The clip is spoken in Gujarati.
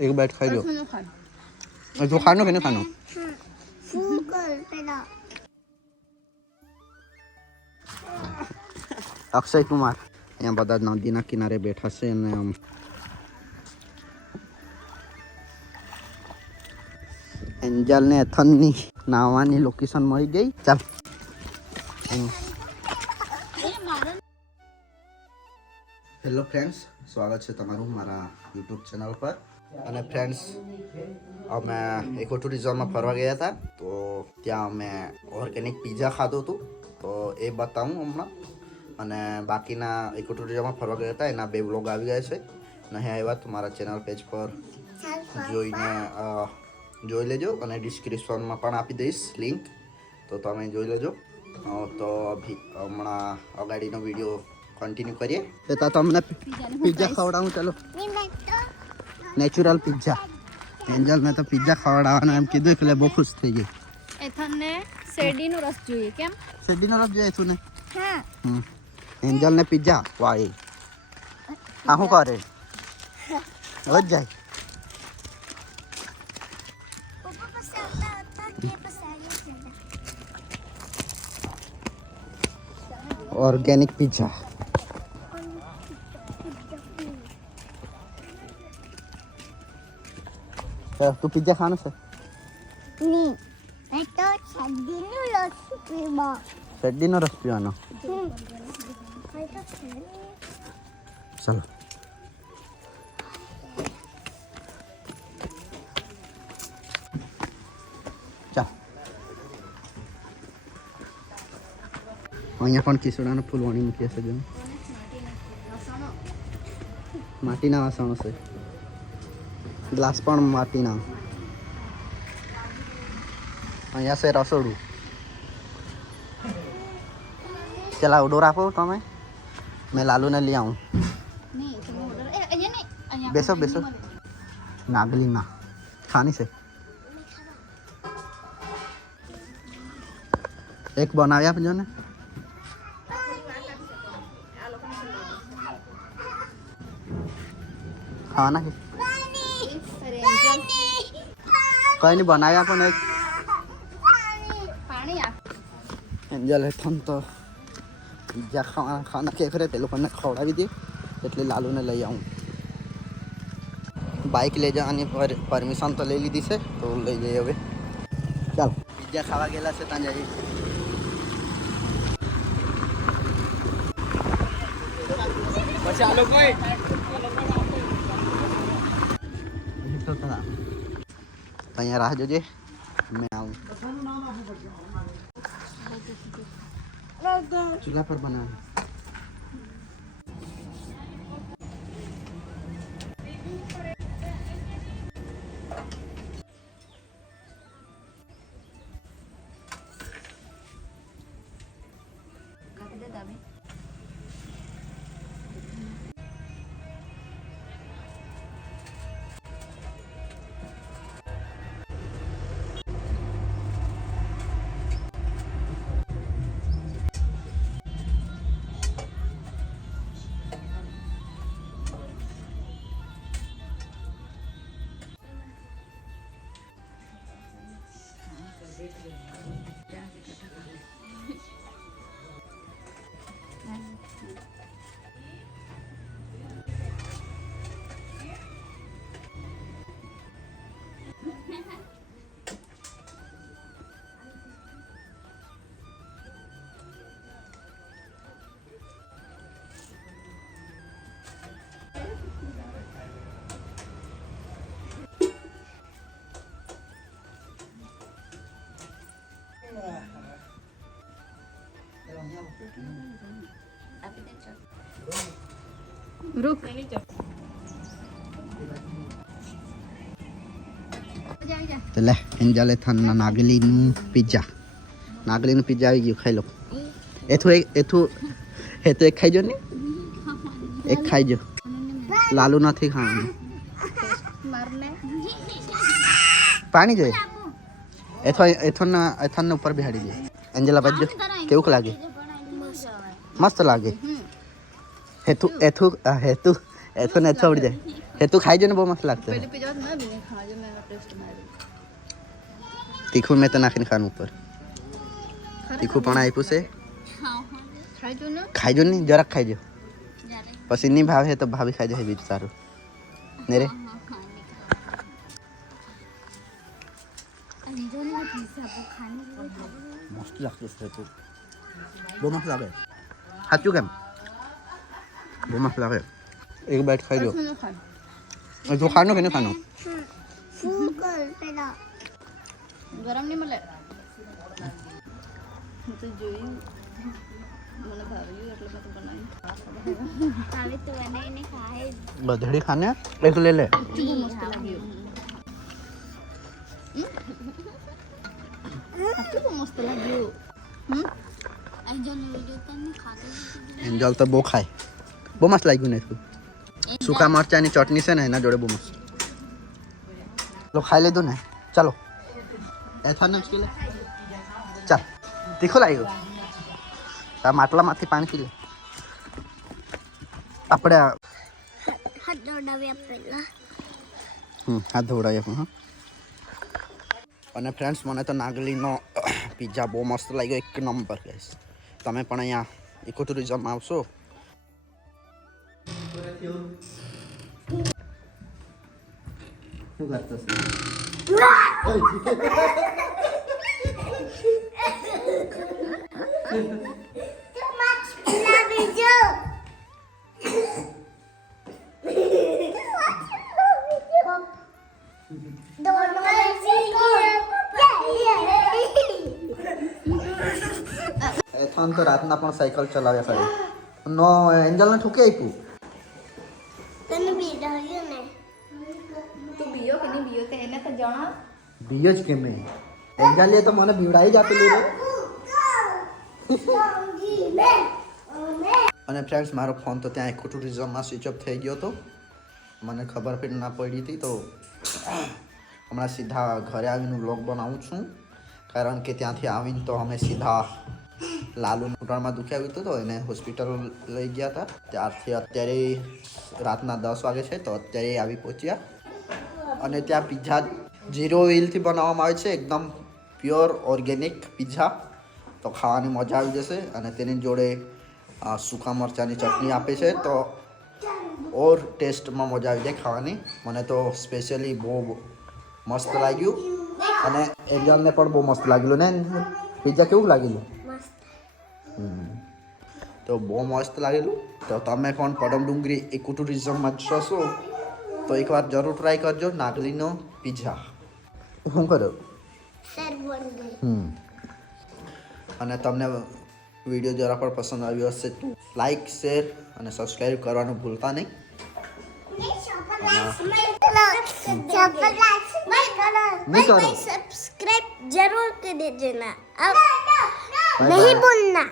एक बाइट खाई लो। जो खानो कि नहीं खानो? अक्षय कुमार यहाँ बता नदी ना किनारे बैठा से एंजल ने थन्नी नावानी लोकेशन मળી ગઈ। ચાલ હેલો ફ્રેન્ડ્સ, સ્વાગત છે તમારું મારા યુટ્યુબ ચેનલ પર। અને ફ્રેન્ડ્સ, અમે ઇકો ટુરિઝમમાં ફરવા ગયા હતા, તો ત્યાં અમે ઓર્ગેનિક પિઝા ખાધું હતું, તો એ બતાવું હમણાં। અને બાકીના ઇકો ટુરિઝમમાં ફરવા ગયા હતા એના 2 વ્લોગ આવી ગયા છે। નહીં આવ્યા તો મારા ચેનલ પેજ પર જોઈ લેજો અને ડિસ્ક્રિપ્શનમાં પણ આપી દઈશ લિંક, તો તમે જોઈ લેજો। તો હમણાં અગાડીનો વિડીયો कंटिन्यू करिए। तो हमने पिज्जा खवड़ाऊँ, चलो नेचुरल पिज्जा। एंजल ने तो पिज्जा खवड़ावाना एम कीधुं એટલે બહુ ખુશ થઈ ગઈ। એથને શેરડીનો રસ જોઈએ કેમ? શેરડીનો રસ જોઈએ છું ને? હા। એંજલ ને पिज्जा વાય આ શું કરે? હવે જાય ऑर्गेनिक पिज्जा। तू पिज्जा खाना से? नहीं, मैं तो शड्डीनो रस पीवा। शड्डीनो रस पीवानो? चलो चल। અહીંયા પણ કિસડાના ફૂલવાણી મૂકી હશે જો માટીના વાસણો છે, ગ્લાસ પણ માટીના। અહીંયા છે રસોડું। ચલા ઓર્ડર આપો તમે, मैं लालूને લઈ આવું। બેસો બેસો। નાગલીના ખાની છે? એક બનાવી આપજો ને। खाना है कहीं नहीं बनाया अपन एक एंजल है थम तो पिज्जा खाना के करे ते लोग ने खवड़ावी दी એટલે લાલુ ને લઈ આવું। બાઇક લઈ જવાની પરમિશન તો લઈ લીધી છે, તો લઈ જઈએ હવે। ચાલ પિઝા ખાવા ગયેલા છે ત્યાં જઈએ। પછી આલો કોઈ અહીંયા રાહ જોજે, मैं आऊँ। चूल्हा पर बना रुक તો લે એન્જલે થન નાગલીનું પિઝા આવી ગયું, ખાઈ લો। એથું એક ખાઈ જો ને, એક ખાઈ જો, લાલુ નથી ખાવાનું। પાણી જોઈએ એથન ઉપર બેહાડી દે। એન્જલા બાજુ કેવું લાગે? મસ્ત લાગે। એથું ને ઉડી જાય। हे तू खाई जो ना बहुत मस्त लगता है पहले पिज्जा मैं भी नहीं खा जो मेरा टेस्ट मारी तीखू में तो नाखिन खान ऊपर तीखू पण आप्યું છે हाँ हाँ खाई जो ना ખાઈ જો નહીં જરાક ખાઈ જો जारे પછી નહીં ભાવે તો ભાભી ખાઈ જાય બીજું સારું ને રે हाँ हाँ अंजन ने पिज्जा को खाने के लिए મસ્ત લાગતું છે તું બહુ મસ્ત લાગે સાચું કેમ બહુ મસ્ત લાગે એક બાઈટ ખાઈ જો खाना खा જો ખાનો કે નહીં ખાનો फूकल पेला गरम नहीं મળે હું તો જોયું મને ભાવ્યું એટલે મેં તો બનાવી હવે તો બનાવીને ખાય બધડી ખાને એક લે લે બહુ મસ્ત લાગ્યું આટલું બહુ મસ્ત લાગ્યું अंजन ने वीडियो करने खाते એન્જલ તો બહુ ખાય બહુ મસ્ત લાગ્યું ને તું સૂકા મરચાની ચટણી છે ને એના જોડે બહુ મસ્ત લો ખાઈ લીધું ને ચાલો એથા ને પી લે ચાલ તીખું લાગ્યું આ માટલામાંથી પાણી પી લે આપણે हाथ दौड़ावे पेला હાથ ધોવડાવીએ પણ હા અને ફ્રેન્ડ્સ મને તો નાગલીનો પિઝા બહુ મસ્ત લાગ્યો એક નંબર ગઈશ તમે પણ અહીંયા ઇકો ટુરિઝમ આવશો શું કરતો એથાન તો રાતના પણ સાયકલ ચલાવ્યા કરે નો એન્જલને ઠૂકી આપ્યું तने भी डालियो ने તું બીયો કે નહીં બીયો તે એને તો જણાવ બીજો જ કેમ એન્જલે તો મને બીવડાવી જ આપેલું રે અને ફ્રેન્ડ્સ મારો ફોન તો ત્યાં ઇકો ટુરિઝમમાં સ્વિચ ઓફ થઈ ગયો હતો મને ખબર પણ ના પડી હતી તો હમણાં સીધા ઘરે આવીને વ્લોગ બનાવું છું કારણ કે ત્યાંથી આવીને તો અમે સીધા લાલુ ઘૂંટણમાં દુખી આવ્યું હતું તો એને હોસ્પિટલ લઈ ગયા હતા ત્યારથી અત્યારે રાતના 10 વાગે છે તો અત્યારે આવી પહોંચ્યા અને ત્યાં પિઝા 0 ઓઇલથી બનાવવામાં આવે છે એકદમ પ્યોર ઓર્ગેનિક પિઝા તો ખાવાની મજા આવી જશે અને તેની જોડે સૂકા મરચાંની ચટણી આપે છે તો ઓર ટેસ્ટમાં મજા આવી જાય ખાવાની મને તો સ્પેશિયલી બહુ મસ્ત લાગ્યું અને એન્જલને પણ બહુ મસ્ત લાગેલું ને પિઝા કેવું લાગેલું તો બહુ મસ્ત લાગેલું તો તમે પણ પડમ ડુંગરી ઇકો ટુરિઝમમાં જશો તો એકવાર જરૂર ટ્રાય કરજો નાગલીનો પિઝા શું કરો सर बन गई અને તમને વિડીયો જરા પણ પસંદ આવ્યો હશે તો લાઈક શેર અને સબસ્ક્રાઈબ કરવાનું ભૂલતા નહીં नहीं करो। सब्सक्राइब जरूर कर दीजिए ना अब नहीं बोलना